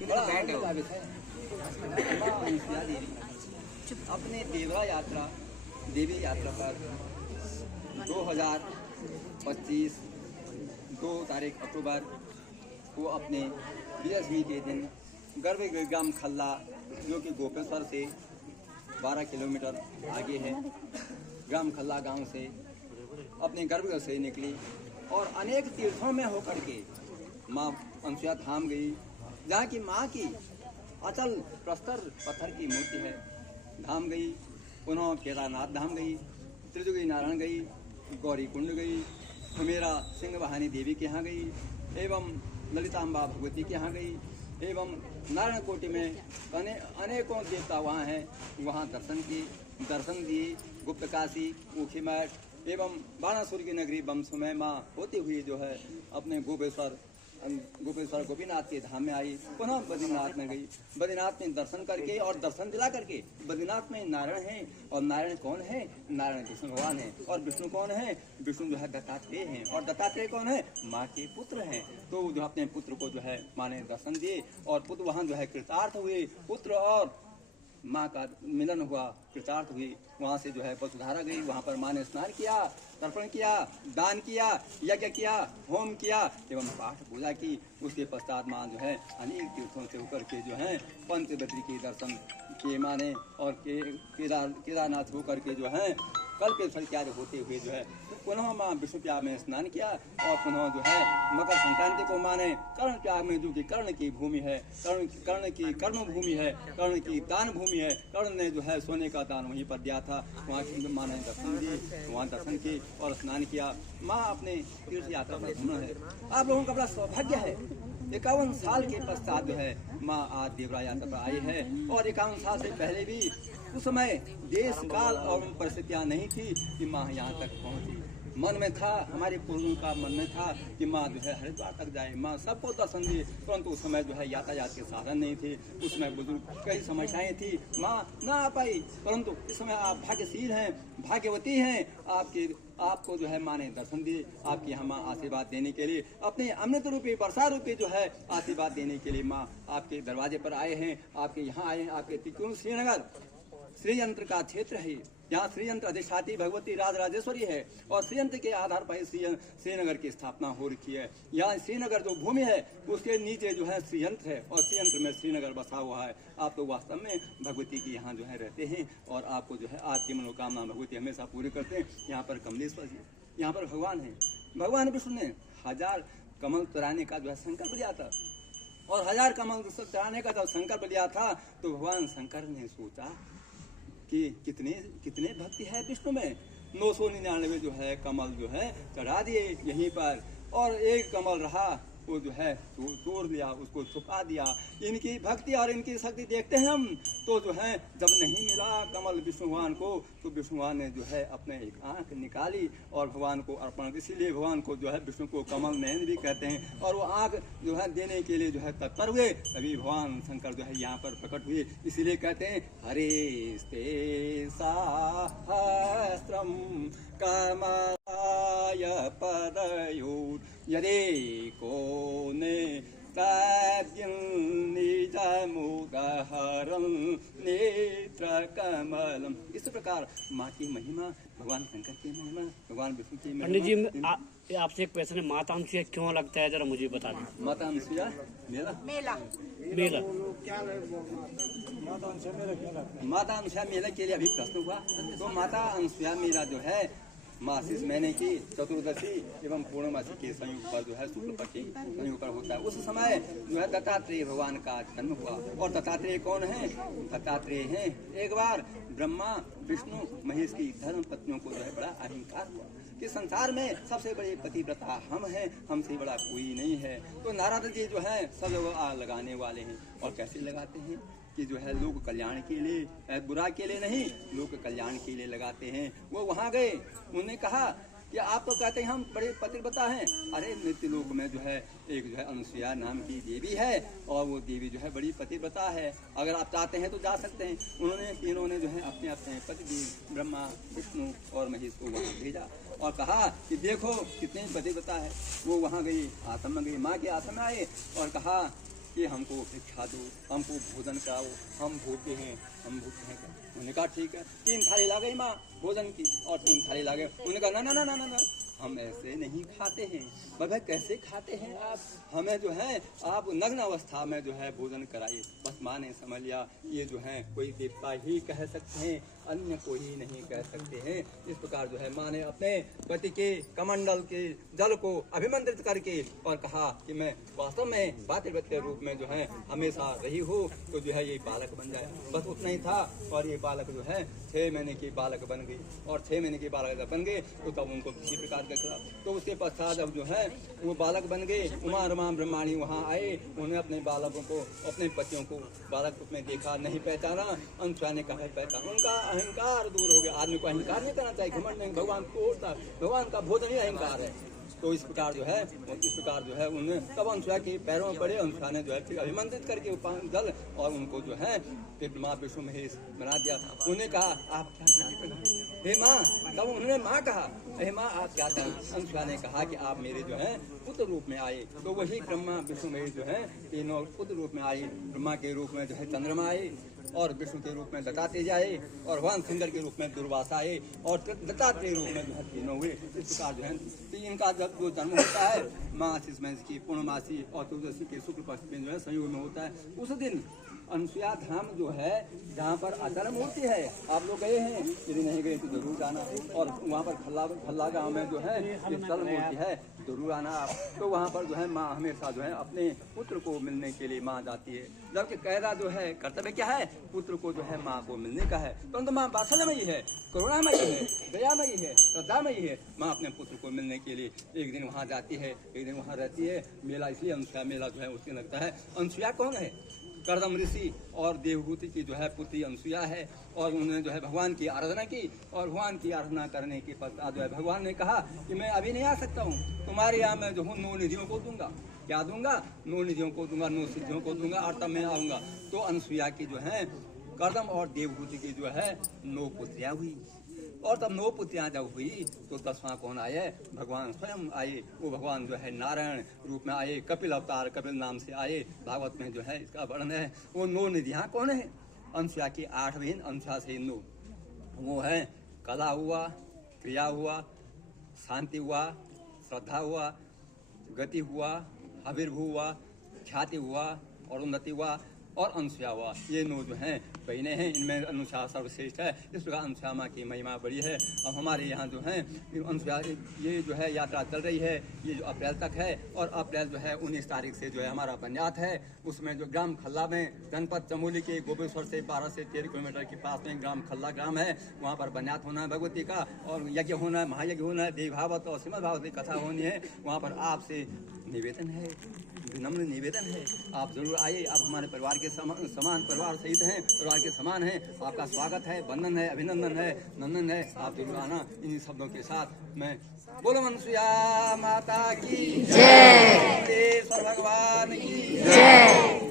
बड़ा आनंद का विषय है। माँ अनुसुईया देवी अपने देवी यात्रा पर 2025 2 तारीख अक्टूबर को अपने विजयदशमी के दिन गर्भगृह खल्ला जो कि गोपेश्वर से 12 किलोमीटर आगे है, ग्राम खल्ला गांव से अपने गर्भगृह से निकली और अनेक तीर्थों में होकर के माँ अनुसुईया धाम गई, जहाँ की माँ की अचल प्रस्तर पत्थर की मूर्ति है। धाम गई, पुनः केदारनाथ धाम गई, त्रिजुगी नारायण गई, गौरी कुंड गई, हुमेरा सिंह बहानी देवी के यहाँ गई, एवं ललितांबा भगवती के यहाँ गई, एवं नारायण कोटि में अनेकों देवता वहाँ हैं, वहाँ दर्शन दिए। गुप्त काशी, ऊखीमठ एवं बाणासुर की नगरी बमसुमय माँ होते हुए जो है अपने गोपेश्वर गोपीनाथ के धाम में आई, पुनः बद्रीनाथ में गई। बद्रीनाथ में दर्शन करके और दर्शन दिला करके, बद्रीनाथ में नारायण है और नारायण कौन है? नारायण विष्णु भगवान है। और विष्णु कौन है? विष्णु जो है दत्तात्रेय हैं। और दत्तात्रेय कौन है? माँ के पुत्र हैं। तो जो अपने पुत्र को जो है माँ ने दर्शन दिए और पुत्र वहाँ जो है कृतार्थ हुए, पुत्र और माँ का मिलन हुआ, कृतार्थ हुई। वहाँ से जो है वसुधारा गई, वहाँ पर माँ ने स्नान किया, तर्पण किया, दान किया, यज्ञ किया, होम किया एवं पाठ पूजा की। उसके पश्चात माँ जो है अनेक तीर्थों से होकर के जो है पंचवटी के दर्शन किए माँ ने और केदारनाथ होकर के जो है कल्पेश्वर इत्यादि होते हुए जो है पुनः माँ विष्णुप्याग में स्नान किया और पुनः जो है मकर संक्रांति को माँ ने कर्णप्याग में, जो कि कर्ण की भूमि है, कर्ण की कर्म भूमि है, कर्ण की दान भूमि है, कर्ण ने जो है सोने का दान वहीं पर दिया था, वहाँ की माँ ने दर्शन दिए, वहाँ दर्शन किए और स्नान किया। माँ अपने तीर्थ यात्रा पर घूमना है। आप लोगों का बड़ा सौभाग्य है, 51 साल के पश्चात जो है माँ आज देवरा यात्रा पर आई है। और 51 साल से पहले भी उस समय देश काल और परिस्थितियाँ नहीं थी कि माँ यहाँ तक पहुँची। मन में था, हमारे पूर्वजों का मन में था कि माँ जो है हरिद्वार तक जाए, माँ सबको दर्शन दिए, परंतु उस समय जो है यातायात के साधन नहीं थे, उसमें बुजुर्ग कई समस्याएं थी, माँ ना आ पाई। परंतु इस समय आप भाग्यशील हैं, भाग्यवती हैं, आपको जो है माँ ने दर्शन दिए, आपके यहाँ माँ आशीर्वाद देने के लिए, अपने अमृत रूपी वर्षा रूपी जो है आशीर्वाद देने के लिए माँ आपके दरवाजे पर आए हैं, आपके यहाँ आए हैं। आपके क्यों श्रीनगर श्रीयंत्र का क्षेत्र है, यहाँ श्रीयंत्र अधिष्ठाती भगवती राजराजेश्वरी है और श्रीयंत्र के आधार पर श्रीनगर की स्थापना हो रखी है। यहाँ श्रीनगर जो भूमि है उसके नीचे जो है श्रीयंत्र है और श्रीयंत्र में श्रीनगर बसा हुआ है। आप तो वास्तव में भगवती की यहाँ जो है रहते हैं और आपको जो है आपकी मनोकामना भगवती हमेशा पूरी करते हैं। यहाँ पर कमलेश्वर जी, यहाँ पर भगवान है, भगवान विष्णु ने 1000 कमल चुराने का जो है संकल्प लिया था और 1000 कमल चुराने का जब संकल्प लिया था तो भगवान शंकर ने सोचा कि कितने भक्ति है विष्णु में। 999 जो है कमल जो है चढ़ा दिए यहीं पर और एक कमल रहा, वो जो है तोड़ लिया, उसको छुपा दिया। इनकी भक्ति और इनकी शक्ति देखते हैं हम। तो जो है जब नहीं मिला कमल विष्णु भगवान को तो विष्णु भगवान ने जो है अपने एक आंख निकाली और भगवान को अर्पण, इसीलिए भगवान को जो है विष्णु को कमल नयन भी कहते हैं। और वो आंख जो है देने के लिए जो है तत्पर हुए, तभी भगवान शंकर जो है यहाँ पर प्रकट हुए। इसीलिए कहते हैं हरेस्ते सहस्त्रम कमलाय पदयोर यदि कोने निजमुदहरं नेत्र कमलम। इस प्रकार माँ की महिमा, भगवान शंकर की महिमा, भगवान विष्णु की महिमा। पंडित जी आपसे एक क्वेश्चन है, माता अनुसुईया क्यों लगता है, जरा मुझे बता दें। माता अनुसुईया मेला माता अनुसुईया मेला के लिए अभी प्रश्न हुआ तो माता अनुसुईया मेला जो है मासिक महीने की चतुर्दशी एवं पूर्णमासी के संयोग पर जो है शुक्ल पक्ष के संयोग पर होता है। उस समय जो है दत्तात्रेय भगवान का जन्म हुआ। और दत्तात्रेय कौन है? दत्तात्रेय हैं एक बार ब्रह्मा विष्णु महेश की धर्म पत्नियों को जो है बड़ा अहंकार हुआ कि संसार में सबसे बड़े पतिव्रता हम हैं, हमसे बड़ा कोई नहीं है। तो नारद जी जो है सब लोग आग लगाने वाले हैं। और कैसे लगाते हैं कि जो है लोक कल्याण के लिए, बुरा के लिए नहीं, लोक कल्याण के लिए लगाते हैं। वो वहाँ गए, उन्होंने कहा कि आप तो कहते हैं हम बड़े पतिव्रता हैं, अरे नृत्य लोक में जो है एक जो है अनुसुईया नाम की देवी है और वो देवी जो है बड़ी पतिव्रता है, अगर आप चाहते हैं तो जा सकते हैं। उन्होंने तीनों ने जो है अपने अपने पतिदेव ब्रह्मा विष्णु और महेश को वहाँ भेजा और कहा कि देखो कितनी पतिव्रता है। वो वहाँ गई, आश्रम में गई, माँ के आश्रम में आए और कहा कि हमको भिक्षा दो, हमको भोजन कराओ, हम भूखे हैं, हम भूखे हैं। उन्होंने कहा ठीक है। 3 थाली ला गई माँ भोजन की और 3 थाली ला गए। उन्होंने कहा ना ना ना ना ना ना, हम ऐसे नहीं खाते हैं। भाई कैसे खाते हैं आप? हमें जो है आप नग्न अवस्था में जो है भोजन कराइए। बस माँ ने समझ लिया ये जो है कोई देवता ही कह सकते हैं, अन्य कोई नहीं कह सकते हैं। इस प्रकार जो है माँ ने अपने पति के कमंडल के जल को अभिमंत्रित करके और कहा कि मैं वास्तव में पातिव्रत्य रूप में जो है हमेशा रही हूँ, तो जो है ये बालक बन जाए। बस उतना ही था और ये बालक जो है 6 महीने की बालक बन गई। और 6 महीने के बालक जब बन गए तो तब उनको किसी प्रकार का खिला। तो उसके पश्चात जब जो है वो बालक बन गए, उमा रमा ब्रह्माणी वहाँ आए। उन्होंने अपने बालकों को, अपने पतियों को बालक में देखा, नहीं पहचाना। अनुसुईया ने कहा पहचाना। उनका अहंकार दूर हो गया। आदमी को अहंकार नहीं करना चाहिए, घमंड नहीं। भगवान को होता, भगवान का भोजन ही अहंकार है। तो इस प्रकार जो है उन्हें तब अनुसुईया के पैरों में पड़े। अनुसुईया ने जो है फिर अभिमंत्रित करके जल और उनको जो है फिर माँ विष्णु महेश बना दिया। उन्हें कहा आप क्या चाहते हैं हे माँ? तब उन्होंने माँ कहा हे माँ आप क्या चाहते हैं? अनुसुईया ने कहा कि आप मेरे जो है पुत्र रूप में आए। तो वही ब्रह्मा विष्णु महेश जो है तीनों पुत्र रूप में आए। ब्रह्मा के रूप में जो है चंद्रमा आए, और विष्णु के रूप में दत्तात्रेय आए, और भगवान सुंदर के रूप में दुर्वासा आए, और दत्तात्रेय रूप में जो है तीनों हुए। इस प्रकार जो है इनका जब जो जन्म होता है मास में की पूर्णमासी और चतुर्दशी के शुक्ल पक्ष में जो है संयोग में होता है। उस दिन अनुसुईया धाम जो है जहाँ पर आचार्य मूर्ति है, आप लोग गए हैं? यदि नहीं गए तो जरूर जाना। और वहाँ पर खल्ला गाँव में जो है चल मूर्ति है, जरूर आना आप। तो वहाँ पर जो है माँ हमेशा जो है अपने पुत्र को मिलने के लिए माँ जाती है। जबकि कायदा जो है कर्तव्य क्या है? पुत्र को जो है माँ को मिलने का है। परंतु माँ वात्सल्यमयी है, करुणामयी है, दयामयी है, श्रद्धामयी है। माँ अपने पुत्र को मिलने के लिए एक दिन वहाँ जाती है, एक दिन वहाँ रहती है। मेला इसलिए अनुसुईया मेला जो है उसके लगता है। अनुसुईया कौन है? कर्दम ऋषि और देवहूति की जो है पुत्री अनुसुईया है। और उन्होंने जो है भगवान की आराधना की, और भगवान की आराधना करने के पश्चात जो है भगवान ने कहा कि मैं अभी नहीं आ सकता हूँ, तुम्हारे यहाँ मैं जो हूँ 9 निधियों को दूंगा। क्या दूंगा? 9 निधियों को दूंगा, 9 सिद्धियों को दूंगा, और तब मैं आऊँगा। तो अनुसुईया की जो है कर्दम और देवहूति की जो है 9 पुत्रियाँ हुई। और तब 9 पुत्रियाँ जब हुई तो 10वां कौन आए? भगवान स्वयं आए। वो भगवान जो है नारायण रूप में आए, कपिल अवतार, कपिल नाम से आए। भागवत में जो है इसका वर्णन है। वो 9 निधियाँ कौन है? अनुसुईया की 8 बहन, अनुसुईया से 9। वो है कला हुआ, क्रिया हुआ, शांति हुआ, श्रद्धा हुआ, गति हुआ, आविर्भूव हुआ, ख्याति हुआ, और उन्नति हुआ, और अनुसुईया हुआ। ये 9 जो हैं बहनें हैं। इनमें अनुसुईया सर्वश्रेष्ठ है। इस प्रकार अनुसुईया माँ की महिमा बड़ी है। अब हमारे यहाँ जो है अनुसुईया ये जो है यात्रा चल रही है, ये जो अप्रैल तक है। और अप्रैल जो है 19 तारीख से जो है हमारा बन्यात है। उसमें जो ग्राम खल्ला में जनपद चमोली के गोपेश्वर से 12 से 13 किलोमीटर के पास में ग्राम खल्ला ग्राम है। वहाँ पर बन्यात होना है भगवती का, और यज्ञ होना है, महायज्ञ होना है, देव भागवत और श्रीमद् भागवत की कथा होनी है। वहाँ पर आपसे निवेदन है, विनम्र निवेदन है, आप जरूर आइए। आप हमारे परिवार के समान परिवार सहित हैं, परिवार के समान हैं। आपका स्वागत है, वंदन है, अभिनंदन है, नंदन है। आप जरूर आना। इन्हीं शब्दों के साथ मैं बोलो अनुसुईया माता की जय, भगवान की जय।